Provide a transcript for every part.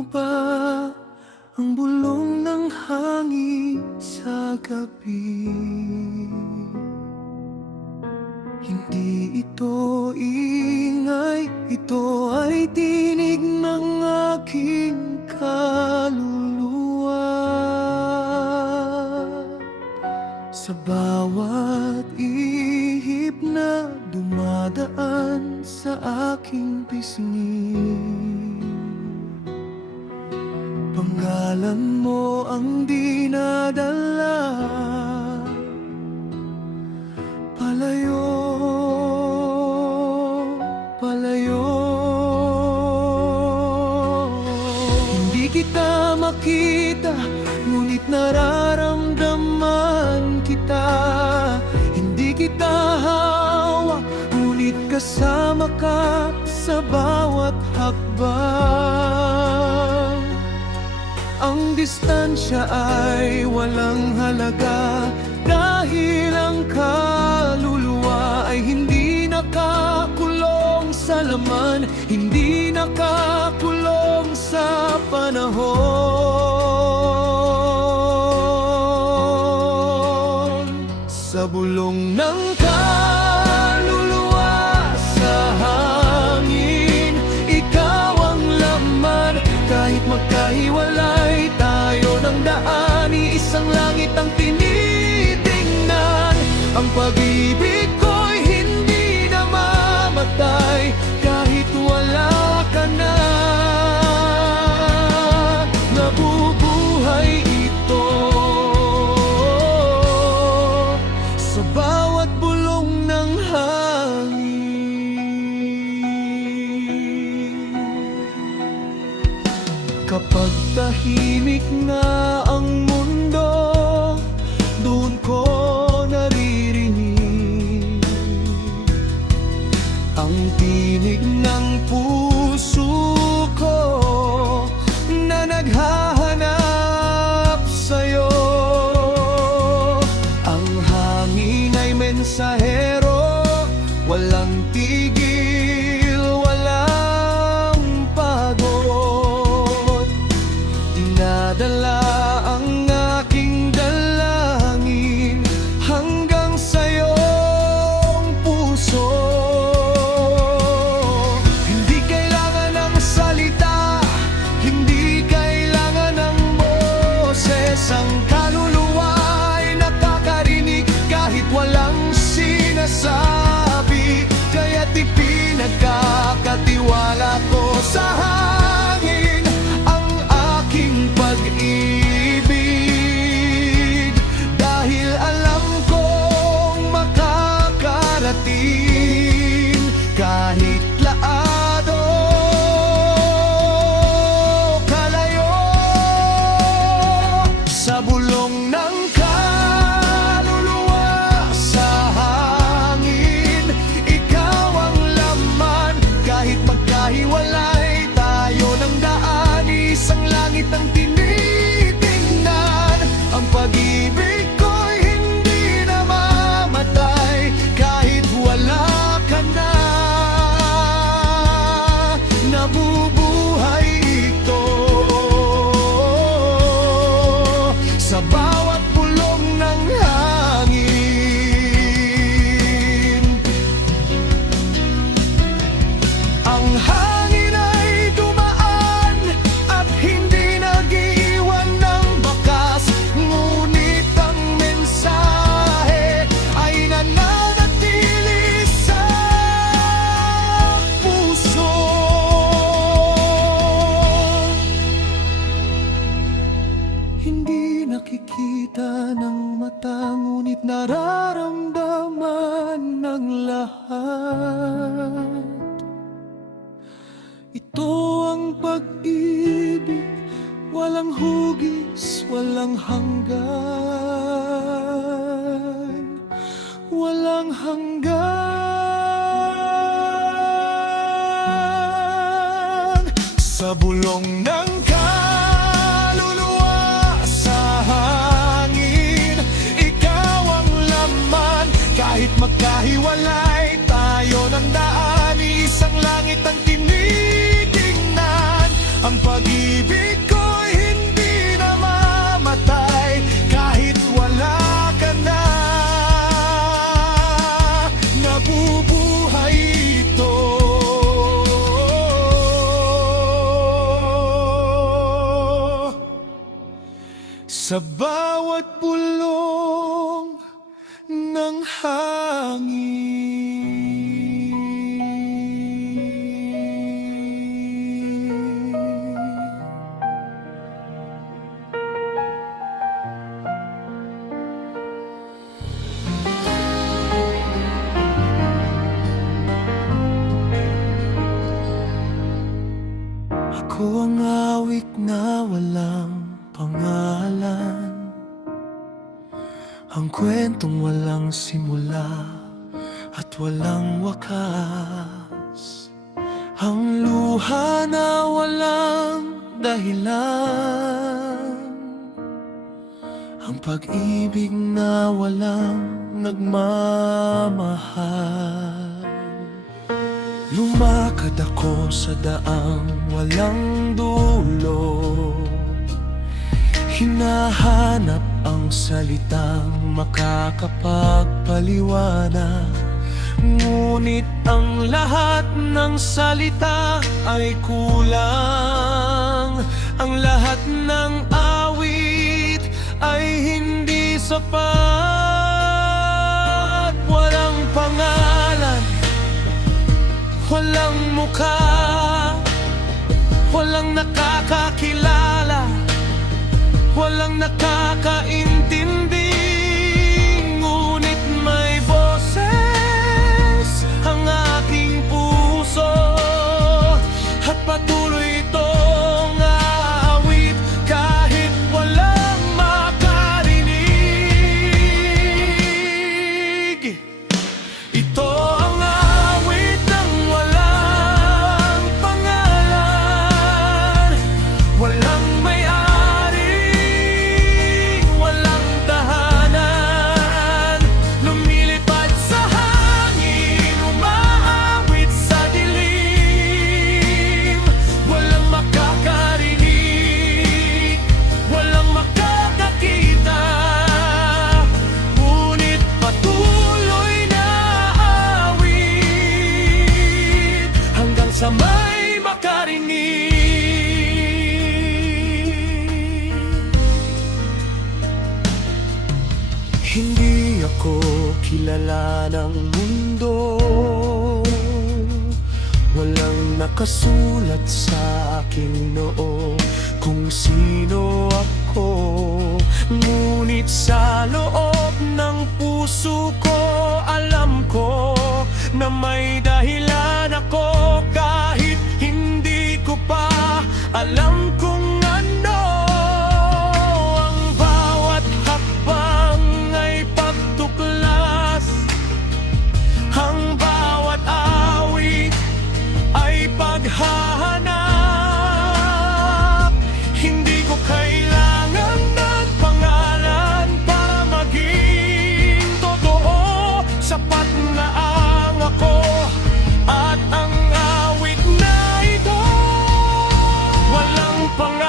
mo ba ang bulong ng hangin sa gabi? Hindi ito ingay, ito ay tinig ng aking kaluluwa. Sa bawat ihip na dumadaan sa aking pisngi, pangalan mo ang dinadala. Palayo, palayo. Hindi kita makita, ngunit nararamdaman kita. Hindi kita hawak, ngunit kasama ka sa bawat hakbang. Ang distansya ay walang halaga, dahil ang kaluluwa ay hindi nakakulong sa laman, hindi nakakulong sa panahon. Sa bulong ng kaluluwa, sa hangin, ikaw ang laman. Kahit magkahiwalay tayo ng daan, isang langit ang tinitingnan. Ang pag-ibig ko'y hindi namamatay, kahit wala ka na. Nabubuhay ito sa bawat bulong ng hangin. Kapag tahimik na ang mundo, doon ko naririnig ang tinig ng puso ko na naghahanap sa'yo. Ang hangin ay mensahero, walang tigil, walang pagod. Dinadala ang aking dalangin hanggang sa'yong puso. Hindi kailangan ng salita, hindi kailangan ng boses. Ang kaluluwa ay nakakarinig kahit walang sinasabi. Kaya't ipinagkakatiwala ko sa hangin ang aking pag-ibig, dahil alam kong makakarating kahit laado kalayo. Sa bulong ng kaluluwa, sa hangin, ikaw ang laman. Kahit magkahiwalay tayo ng daan, isang langit ang tinitingnan. Ang pag-ibig ko'y hindi namamatay, kahit wala ka na. Nabubuhay ito sa bawat bulong ng hangin. Ang hangin ay dumaan at hindi nag-iwan ng bakas, ngunit ang mensahe ay nananatili sa puso. Hindi nakikita ng mata, ngunit nararamdaman ng lahat. Ito ang pag-ibig, walang hugis, walang hanggan, walang hanggan. Sa bulong ng kaluluwa, sa hangin, ikaw ang laman. Kahit magkahiwalay tayo ng daan, isang langit ang tinitingnan. Ang pag-ibig sa bawat bulong ng hangin. Ako ang awit na walang pangalan, ang kwentong walang simula at walang wakas, ang luha na walang dahilan, ang pag-ibig na walang nagmamahal. Lumakad ako sa daang walang dulo, hinahanap ang salitang makakapagpaliwanag. Ngunit ang lahat ng salita ay kulang, ang lahat ng awit ay hindi sapat. Walang pangalan, walang mukha, walang nakakakilala, walang nakakaintindi. Ngunit may boses ang aking puso at patuloy itong aawit kahit walang makarinig. Ito ang awit ng walang pangalan, walang may-ari, walang tahanan, lumilipad sa hangin, umaawit sa dilim. Walang makakarinig, walang makakakita, ngunit patuloy na awit hanggang sa may makarinig. Hindi ako kilala ng mundo, walang nakasulat sa aking noo kung sino ako. Ngunit sa loob ng puso ko, alam ko na may dahilan ako kahit hindi ko pa alam kung ano. Ang bawat hakbang ay pagtuklas, ang bawat awit ay paghahanap. Hindi ko kailangan ng pangalan para maging totoo. Sapat na ang ako at ang awit na ito. Walang pangalan,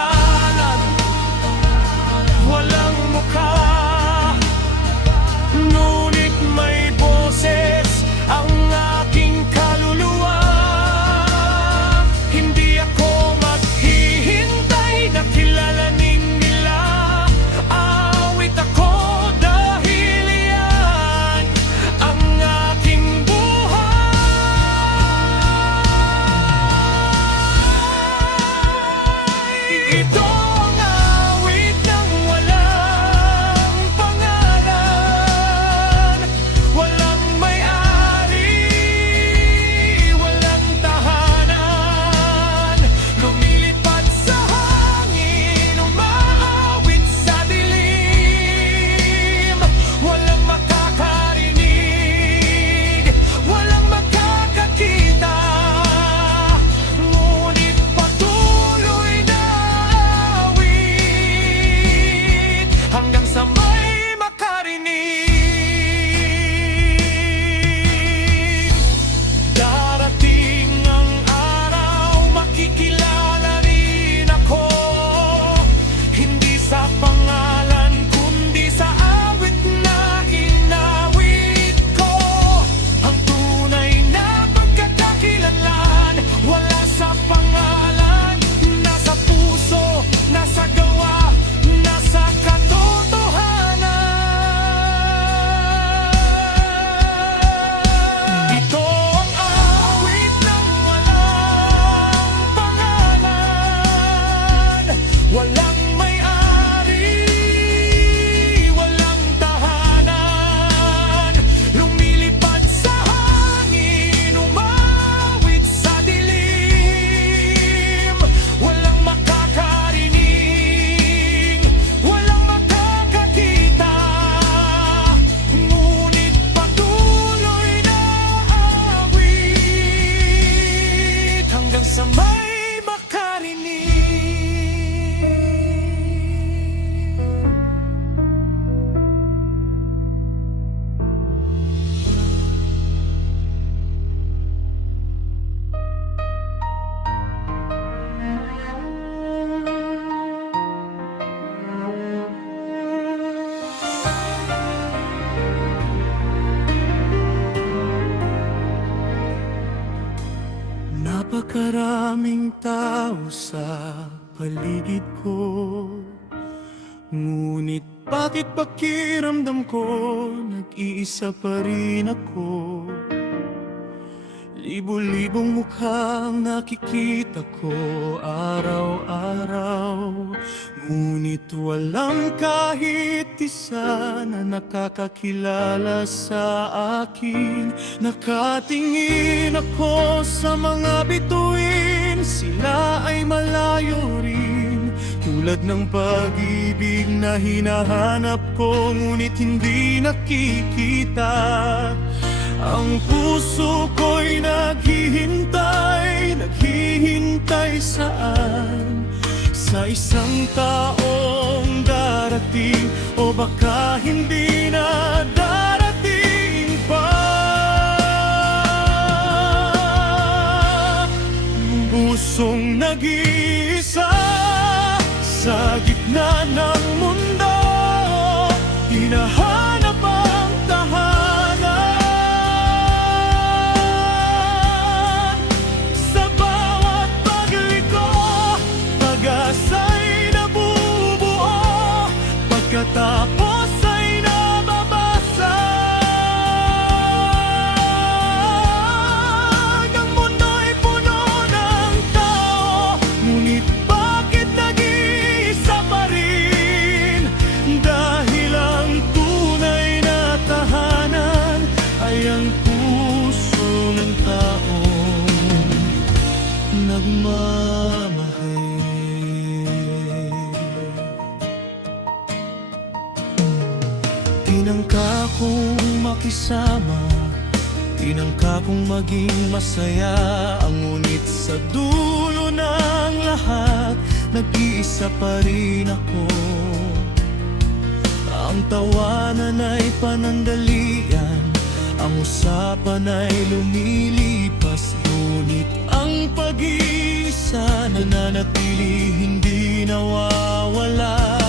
Napakaraming tao sa paligid ko, ngunit bakit pakiramdam ko nag-iisa pa rin ako? Libo-libong mukhang nakikita ko araw-araw, ngunit walang kahit isa na nakakakilala sa akin. Nakatingin ako sa mga bituin, sila ay malayo rin, tulad ng pag-ibig na hinahanap ko ngunit hindi nakikita. Ang puso ko'y naghihintay, naghihintay saan? Sa isang taong darating, o baka hindi na darating pa. Pusong nag-iisa sa gitna ng mundo, hinahanap ang tahanan. Sa bawat pagliko, pag-asa'y nabubuo, pagkatapos ay nababasag. Ang mundo'y puno ng tao, ngunit bakit nag-iisa pa rin? Dahil ang tunay na tahanan ay ang puso ng taong nagmamahal. Tinangka kong makisama, tinangka kong maging masaya, ngunit sa dulo ng lahat, nag-iisa pa rin ako. Ang tawanan ay panandalian, ang usapan ay lumilipas, ngunit ang pag-iisa nananatili, hindi nawawala.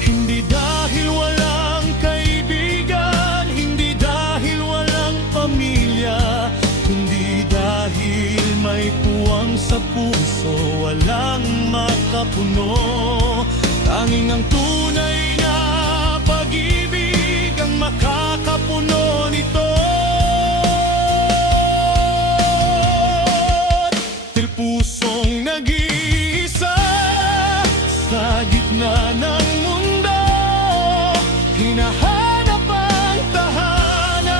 Hindi dahil walang kaibigan, hindi dahil walang pamilya, hindi dahil may puwang sa puso, walang makapuno. Tanging ang tunay na pag-ibig ang makakapuno nito. Til pusong nag-iisa sa gitna ng mundo, hinahanap ang tahanan.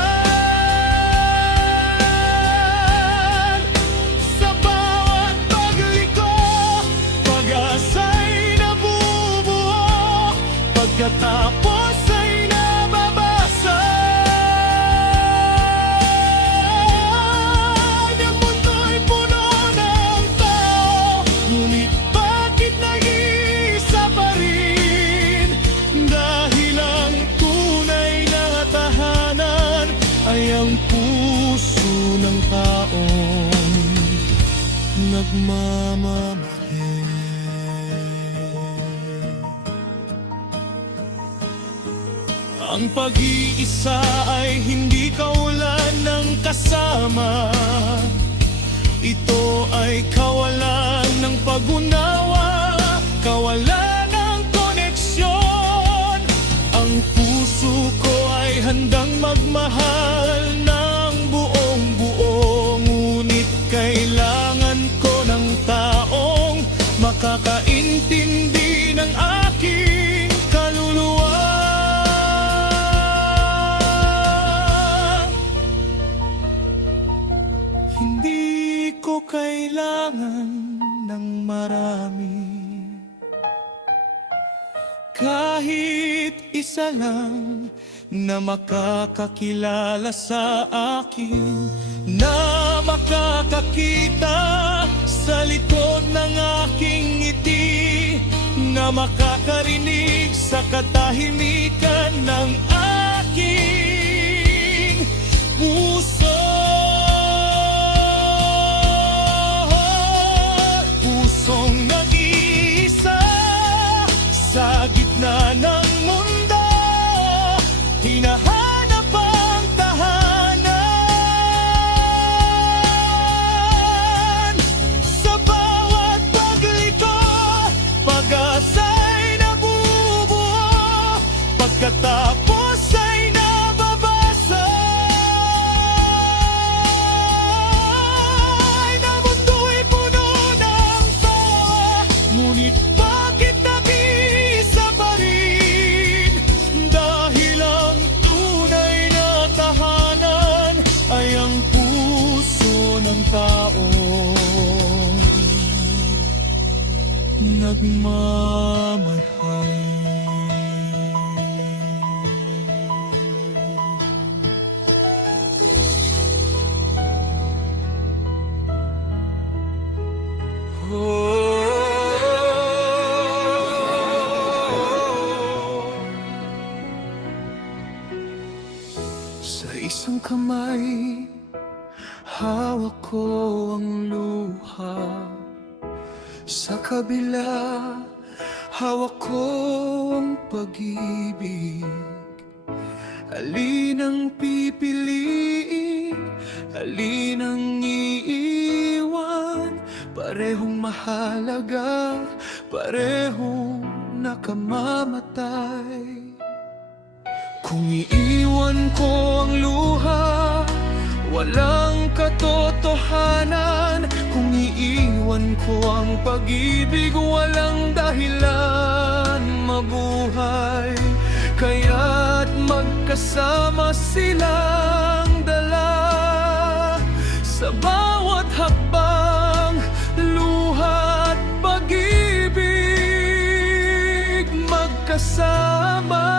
Sa bawat pagliko, pag-asa'y nabubuo, pagkatapos ay nababasag. Ang mundo'y puno ng tao, ngunit bakit nag-iisa pa rin? Dahil ang tunay na tahanan ay ang puso ng taong nagmamahal. Ang pag-iisa ay hindi kawalan ng kasama, ito ay kawalan ng pag-unawa, kawalan ng koneksyon. Ang puso ko ay handang magmahal ng buong buo, ngunit kailangan ko ng taong makakaintindi ng aking kaluluwa. Hindi ko kailangan ng marami, kahit isa lang na makakakilala sa akin, na makakakita sa likod ng aking ngiti, na makakarinig sa katahimikan ng aking puso. Pusong nag-iisa sa gitna ng mundo, hinahanap ang tahanan. taong nagmamahal. Sa isang kamay, hawak ko ang luha. Sa kabila, hawak ko ang pag-ibig. Alin ang pipiliin, alin ang iiwan? Parehong mahalaga, parehong nakamamatay. Kung iiwan ko ang luha, walang katotohanan. Kung iiwan ko ang pag-ibig, walang dahilan mabuhay. Kaya't magkasama silang dala sa bawat hakbang, luha at pag-ibig. Magkasama.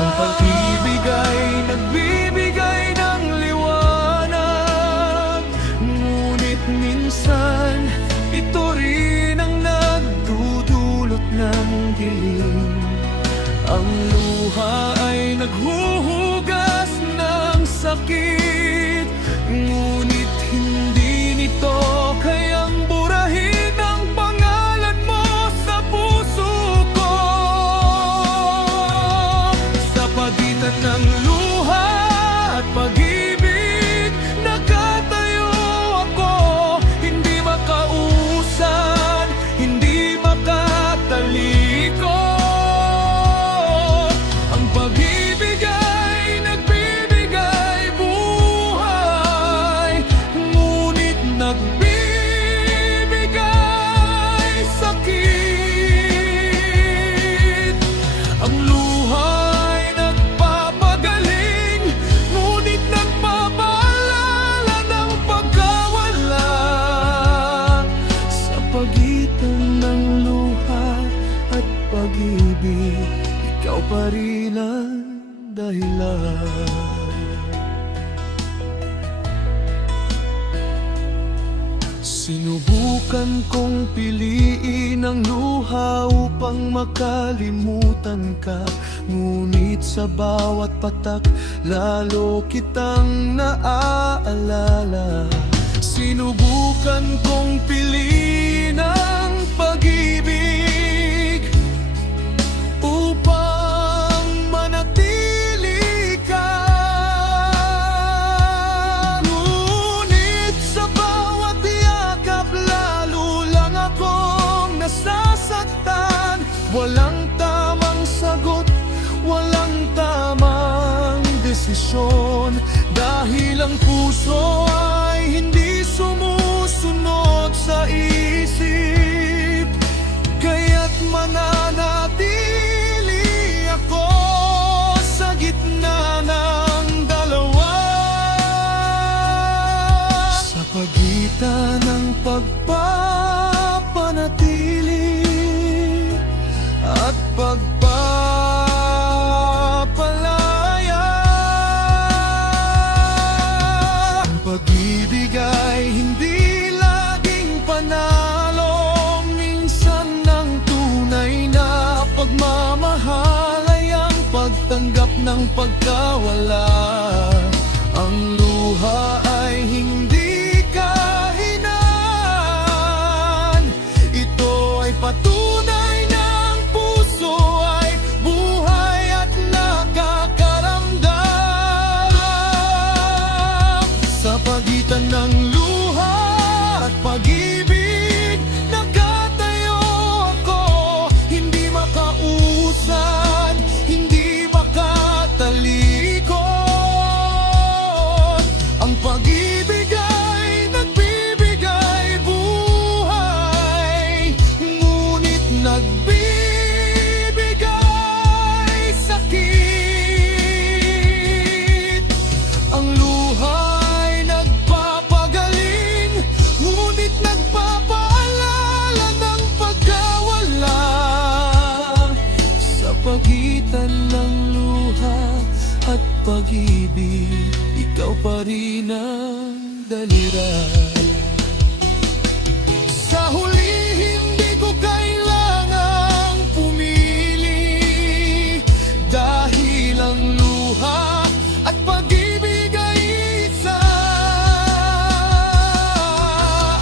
Ang pag-ibig ay nagbibigay ng liwanag, ngunit minsan ito rin ang nagdudulot ng dilim. Ang luha ay naghuhugas ng sakit, ngunit hindi nito kayang burahin ang pangalan mo sa puso ko. Sa pagitan ng luha at pag-ibig, nakatayo ako, hindi makausan, hindi makatalikod. Ang pag-ibig ay nagbibigay buhay, ngunit nagbibigay sakit. Ang luha ay nagpapagaling, ngunit nagpapaalala ng pagkawala. Sa pagitan ng luha at pag-ibig, ikaw pa rin ang dahilan. Sinubukan kong piliin ang luha upang makalimutan ka, ngunit sa bawat patak, lalo kitang naaalala. Sinubukan kong piliin ang pag-ibig upang manatili ka, ngunit sa bawat yakap, lalo lang akong nasasaktan. Walang tamang sagot, walang tamang desisyon, dahil ang puso ay hindi sumusunod sa isip. Kaya't mananatili ako sa gitna ng dalawa, sa pagitan ng pagpapanatili at pagpapalaya. Ang pag-ibig ay hindi laging panalo, minsan ang tunay na pagmamahal ay ang pagtanggap ng pagkawala. Ang luha ay hindi kahinaan, ito ay patunay na ang puso ay buhay at nakakaramdam. Sa pagitan ng luha at pag-ibig, nakatayo ako, hindi makausan, hindi makatalikod. Ang pag-ibig ay nagbibigay buhay, ngunit nagbibigay sakit. Ang luha ay dalira. Sa huli, hindi ko kailangang pumili, dahil ang luha at pag-ibig ay isa.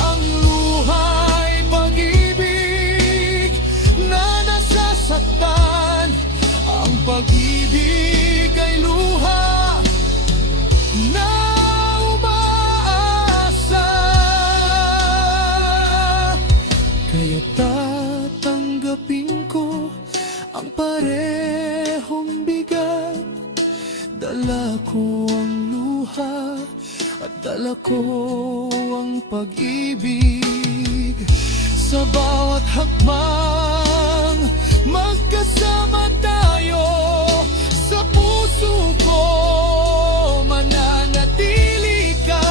Ang luha ay pag-ibig na nasasaktan. Ang pag-ibig ay luha na umaasa. Kaya tatanggapin ko ang parehong bigat. Dala ko ang luha at dala ko ang pag-ibig. Sa bawat hakbang, magkasama tayo. Sa puso ko mananatili ka,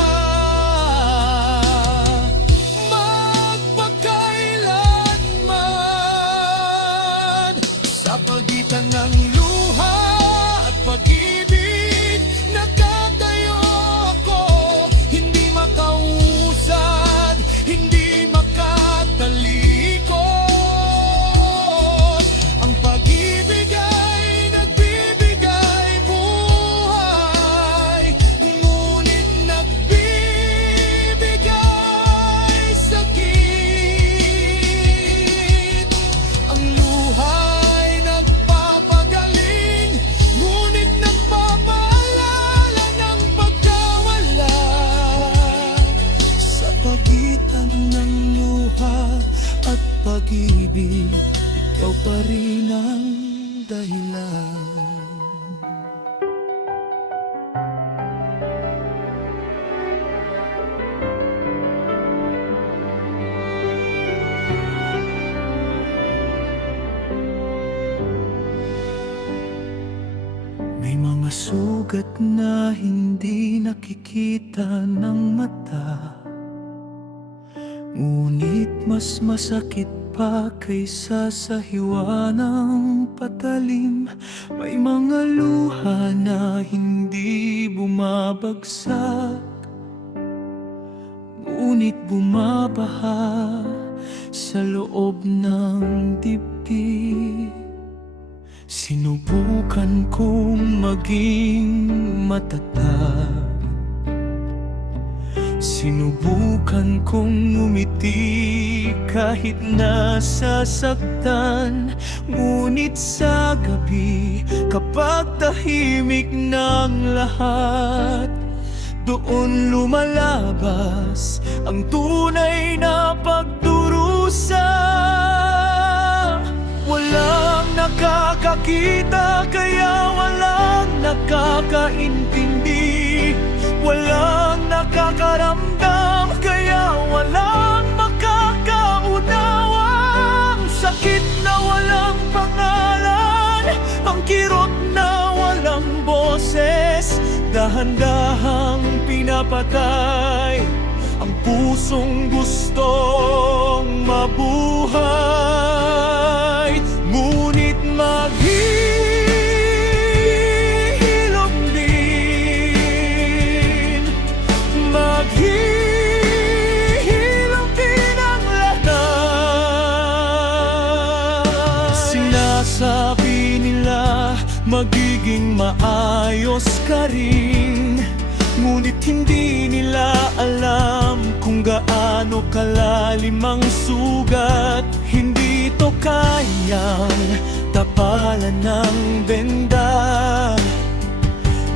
magpakailanman. Sa pagitan ng luha at pag-ibig, nakatayo ako. Hindi makausad, hindi makatalikod. Ang pag-ibig ay nagbibigay buhay, ngunit nagbibigay sakit. Ang luha ay nagpapagaling, ngunit nagpapaalala ng pagkawala. Sa pagitan ng luha at pag-ibig, ikaw pa rin ang dahilan. May mga sugat na hindi nakikita ng mata, ngunit mas masakit pa kaysa sa hiwa ng patalim. May mga luha na hindi bumabagsak, ngunit bumabaha sa loob ng dibdib. Sinubukan kong maging matatag, sinubukan kong ngumiti kahit nasasaktan. Ngunit sa gabi, kapag tahimik ng lahat, doon lumalabas ang tunay na pagdurusa. Walang nakakakita, kaya walang nakakaintindi. Walang nakakaramdam, kaya walang makakaunawang sakit na walang pangalan, ang kirot na walang boses, dahan-dahang pinapatay ang pusong gustong mabuhay. Ngunit maghihilom din, maghihilom din ang lahat. Sinasabi nila magiging maayos ka rin, ngunit hindi nila alam kung gaano kalalim ang sugat. Hindi to kayang tapalan ng benda,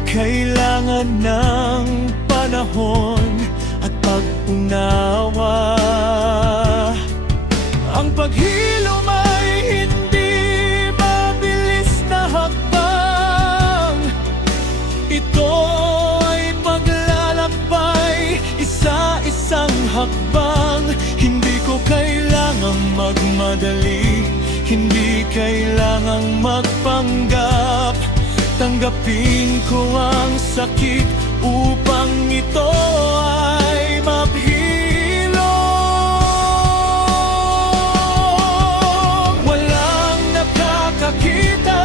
kailangan ng panahon at pag-unawa. Ang paghilom ay hindi mabilis na hakbang, ito ay paglalakbay, isa-isang hakbang. Hindi ko kailangang magmadali, hindi kailangang magpanggap. Tanggapin ko ang sakit upang ito ay maghilom. Walang nakakakita,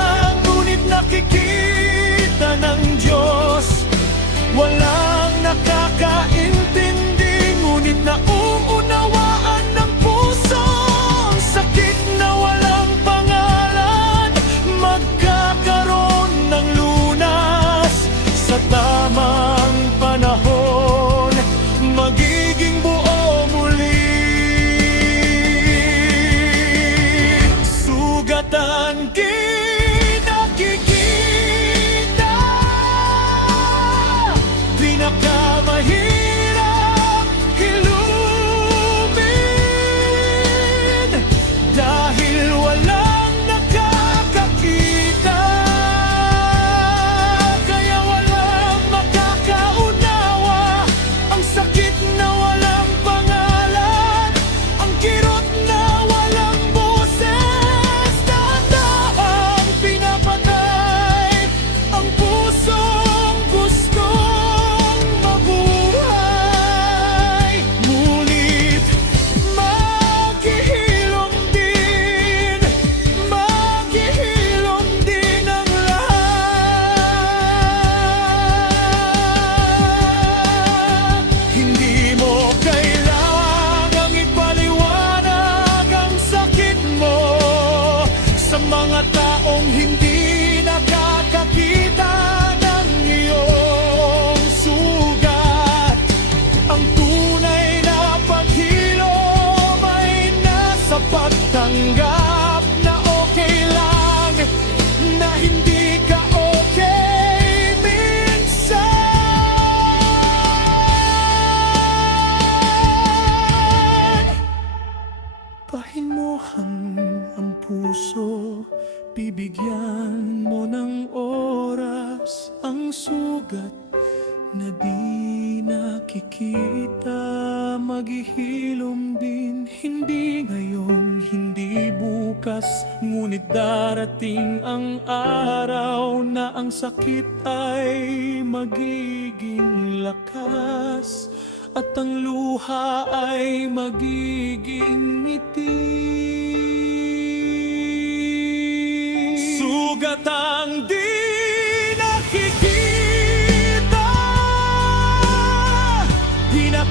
ngunit nakikita ng Diyos. Walang nakakaintindi, makikita, maghihilom din. Hindi ngayon, hindi bukas, ngunit darating ang araw na ang sakit ay magiging lakas at ang luha ay magiging ngiti. Sugat ang di nakikita, di na